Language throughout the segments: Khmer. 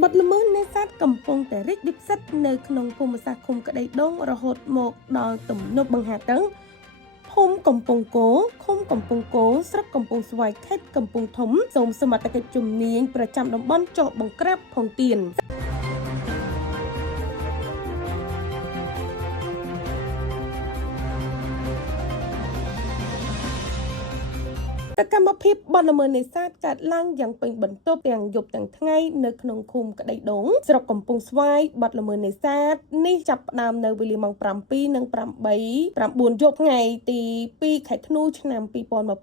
បទល្មើសនេសាទកំពុងតែរីករាលដាលនៅក្នុងភូមិសាស្ត្រឃុំក្តីដងរហូតមកដល់ទំនប់បង្ហាតឹងភូមិកំពង់គោឃុំកំពង់គោស្រុកកំពង់ស្វាយខេត្តកំពង់ធំសូមសមត្ថកិច្ចជំនាញប្រចាំតំបន់ចុះបង្ក្រាបផងទៀតសកម្មភាពបទល្មើសនេសាទកើតឡើងយ៉ាងពេញបន្ទប់ទាំងយប់ទាំងថ្ងៃនៅក្នុងឃុំក្តីដងស្រុកកំពង់ស្វាយបទល្មើសនេសាទនេះចាប់ផ្ដើមនៅវេលាម៉ោង 7:08 យប់ថ្ងៃទី 2 ខែធ្នូឆ្នាំ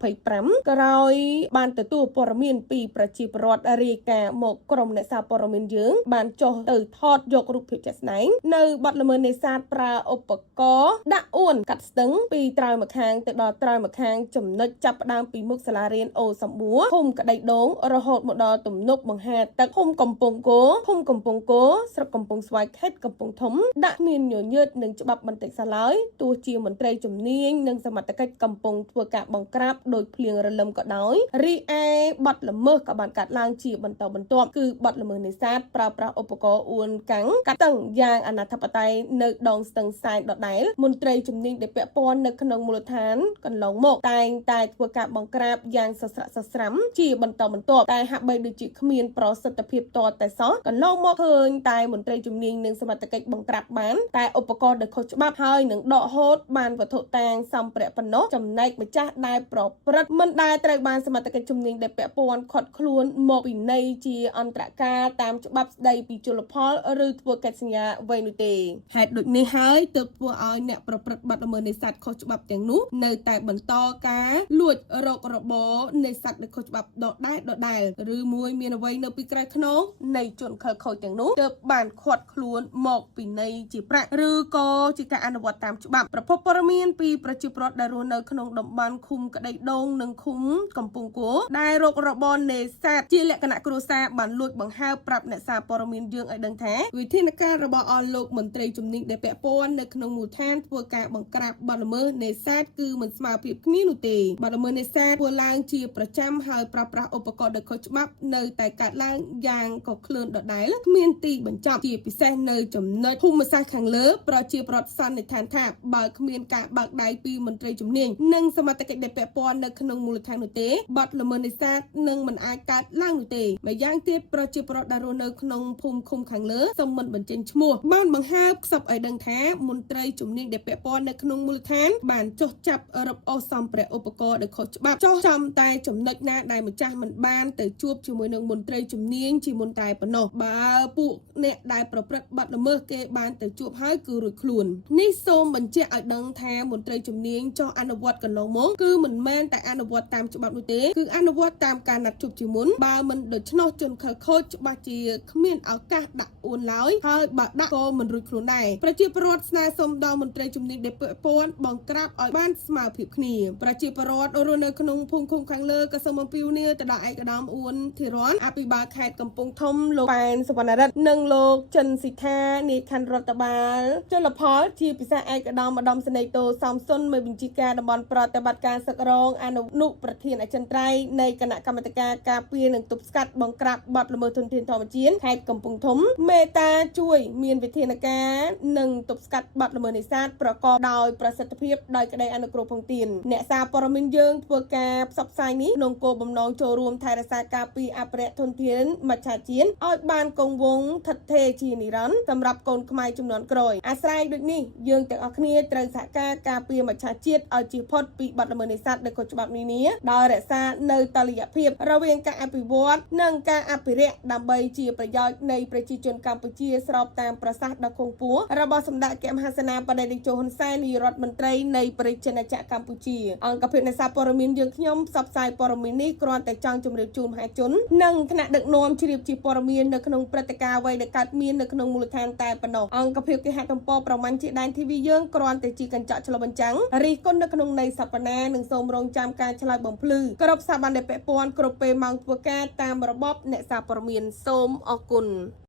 2025 ក្រោយបានទទួលព័ត៌មានពីប្រជាពលរដ្ឋរាយការណ៍មកក្រុមអ្នកសារព័ត៌មានយើងបានចុះទៅថតយករូបភាពជាក់ស្ដែងនៅបទល្មើសនេសាទប្រើឧបករណ៍ដាក់អួនកាត់ស្ទឹងពីត្រើយម្ខាងទៅដល់ត្រើយម្ខាងចំណុចចាប់ផ្ដើមពីមុខសាលារៀនអូសម្បួរភូមិក្តីដងរហូតមកដល់ទំនប់បង្ហាទឹកភូមិកំពង់គោភូមិកំពង់គោស្រុកកំពង់ស្វាយខេត្តកំពង់ធំដាក់មានញញើតនឹងច្បាប់បន្តិចសោះឡើយទោះជាមន្ត្រីជំនាញនិងសមត្ថកិច្ចកំពុងធ្វើការបង្ក្រាបដោយភ្លៀងរលឹមក៏ដោយរីឯបទល្មើសក៏បានកាត់ឡើងជាបន្តបន្ទាប់គឺបទល្មើសនេសាទប្រើប្រាស់ឧបករណ៍អួនកាំងកាត់តឹងយ៉ាងអនាធិបតេយ្យនៅដងស្ទឹងសែនដដែលមន្ត្រីជំនាញដែលពាក់ព័ន្ធនៅក្នុងមូលដ្ឋានកន្លងមកតែងតែធ្វើការបង្ក្រាបយ៉ាងសស្រាក់សស្រាំជាបន្តបន្ទាប់តែហាក់បីដូចជាគ្មានប្រសិទ្ធភាពតតែសោះកន្លងមកឃើញតែមន្ត្រីជំនាញនិងសមត្ថកិច្ចបង្ក្រាបបានតែឧបករណ៍ដែលខុសច្បាប់ហើយនឹងដកហូតបានវត្ថុតាងសម្ភារៈប៉ុណ្ណោះចំណែកម្ចាស់ដែលប្រព្រឹត្តមិនដែលត្រូវបានសមត្ថកិច្ចជំនាញដែលពាក់ព័ន្ធខាត់ខ្លួនមកពិន័យជាអន្តរការតាមច្បាប់ស្ដីពីជលផលឬធ្វើកិច្ចសញ្ញាអ្វីនោះទេហេតុដូចនេះហើយទើបធ្វើឲ្យអ្នកប្រព្រឹត្តបទល្មើសនេសាទខុសច្បាប់ទាំងនោះនៅតែបន្តការលួចរករបរនេសាទដែលខុសច្បាប់ដដែលឬមួយមានអ្វីនៅពីក្រៅខ្នងនៃជនខិលខូចទាំងនោះទើបបានខាត់ខ្លួនមកពិន័យជាប្រាក់ឬក៏ជាការអនុវត្តតាមច្បាប់ប្រភពព័ត៌មានពីប្រជាពលរដ្ឋដែលរស់នៅក្នុងតំបន់ឃុំក្តីដងនិងឃុំកំពង់គោដែលរករបរនេសាទជាលក្ខណៈគ្រួសារបានលួចបង្ហើបប្រាប់អ្នកសារព័ត៌មានយើងឲ្យដឹងថាវិធានការរបស់អស់លោកមន្ត្រីជំនាញដែលពាក់ព័ន្ធនៅក្នុងមូលដ្ឋានធ្វើការបង្ក្រាបបទល្មើសនេសាទគឺមិនស្មើភាពគ្នានោះទេបទល្មើសនេសាទធ្វើឡើងជាប្រចាំហើយប្រើប្រាស់ឧបករណ៍ដែលខុសច្បាប់នៅតែកើតឡើងយ៉ាងកក្លឿនដដែលគ្មានទីបញ្ចប់ជាពិសេសនៅចំណុចភូមិសាស្ត្រខាងលើប្រជាពលរដ្ឋសន្និដ្ឋានថាបើគ្មានការបើកដៃពីមន្ត្រីជំនាញនិងសមត្ថកិច្ចដែលពាក់ព័ន្ធនៅក្នុងមូលដ្ឋាននោះទេបទល្មើសនេសាទនឹងមិនអាចកើតឡើងនោះទេម្យ៉ាងទៀតប្រជាពលរដ្ឋដែលរស់នៅក្នុងភូមិឃុំខាងលើសូមមិនបញ្ចេញឈ្មោះបានបង្ហើបខ្សឹបឲ្យដឹងថាមន្ត្រីជំនាញដែលពាក់ព័ន្ធនៅក្នុងមូលដ្ឋានបានចុះចាប់រឹបអូសសម្ភារៈឧបករណ៍ដែលខុសច្បាប់ចុះចំតែចំណុចណាដែលម្ចាស់មិនបានទៅជួបជាមួយនឹងមន្ត្រីជំនាញជាមុនតែប៉ុណ្ណោះបើពួកអ្នកដែលប្រព្រឹត្តបទល្មើសគេបានទៅជួបហើយគឺរួចខ្លួននេះសូមបញ្ជាក់ឲ្យដឹងថាមន្ត្រីជំនាញចុះអនុវត្តកន្លងមកគឺមិនមែនតែអនុវត្តតាមច្បាប់នោះទេគឺអនុវត្តតាមការណាត់ជួបជាមុនបើមិនដូច្នោះជនខិលខូចច្បាស់ជាគ្មានឱកាសដាក់អួនឡើយហើយបើដាក់ក៏មិនរួចខ្លួនដែរប្រជាពលរដ្ឋស្នើសុំដល់មន្ត្រីជំនាញដែលពាក់ព័ន្ធបង្ក្រាបឲ្យបានស្មើភាពគ្នាប្រជាពលរដ្ឋរស់នៅក្នុងភូមិឃុំខាងលើក៏សូមអំពាវនាវទៅដល់ឯកឧត្តមអ៊ួនធីរ៉នអភិបាលខេត្តកំពង់ធំលោកប៉ែនសុវណ្ណរិទ្ធនិងលោកចិនសិដ្ឋានាយខណ្ឌរដ្ឋបាលជលផលជាពិសេសឯកឧត្តមឧត្តមសេនីយ៍តូសំសុនមេបញ្ជាការតំបន់ប្រតិបត្តិការសឹករងអនុប្រធានអចិន្ត្រៃយ៍នៃគណៈកម្មាធិការការពារនិងទប់ស្កាត់បង្ក្រាបបទល្មើសធនធានធម្មជាតិខេត្តកំពង់ធំមេត្តាជួយមានវិធានការនិងទប់ស្កាត់បទល្មើសនេសាទប្រកបដោយប្រសិទ្ធភាពដោយក្តីអនុគ្រោះផងទៀតអ្នកសារព័ត៌មានយើងធ្វើការផ្សព្វផ្សាយនេះក្នុងគោលបំណងចូលរួមថែរក្សាការពារអភិរក្សធនធានមច្ឆជាតិឲ្យបានគង់វង្សថិតថេរជានិរន្តរ៍សម្រាប់កូនខ្មែរជំនាន់ក្រោយអាស្រ័យដូចនេះយើងទាំងអស់គ្នាត្រូវសហការពារមច្ឆជាតិឲ្យជៀសផុតពីបទល្មើសនេសាទដែលខុសច្បាប់នានាដោយរក្សានៅតុល្យភាពរវាងការអភិវឌ្ឍនិងការអភិរក្សដើម្បីជាប្រយោជន៍នៃប្រជាជនកម្ពុជាស្របតាមប្រសាសន៍ដ៏គង់ពោះរបស់សម្ដេចព្រះមហាសេនាបតីតេជោហ៊ុនសែននាយករដ្ឋមន្ត្រីនៃប្រជាណាចក្រកម្ពុជាអង្គភាពអ្នកសារព័ត៌មានយើងខ្ញុំផ្សព្វផ្សាយព័ត៌មាននេះគ្រាន់តែចង់ជម្រាបជូនមហាជននិងថ្នាក់ដឹកនាំជ្រាបជាព័ត៌មាននៅក្នុងព្រឹត្តិការណ៍អ្វីដែលកើតមាននៅក្នុងមូលដ្ឋានតែប៉ុណ្ណោះអង្គភាពគេហទំព័រប្រមាញ់ជាដែនធីវីយើងគ្រាន់តែជាកញ្ចក់ឆ្លុះបញ្ចាំងរីគុណនៅក្នុងន័យសព្វនានិងសូមរងចាំការឆ្លើយបំភ្លឺគ្រប់ស្ថាប័នដែលពាក់ព័ន្ធគ្រប់ពេលម៉ោងធ្វើការតាមរបបអ្នកសារព័ត៌មានសូមអរគុណ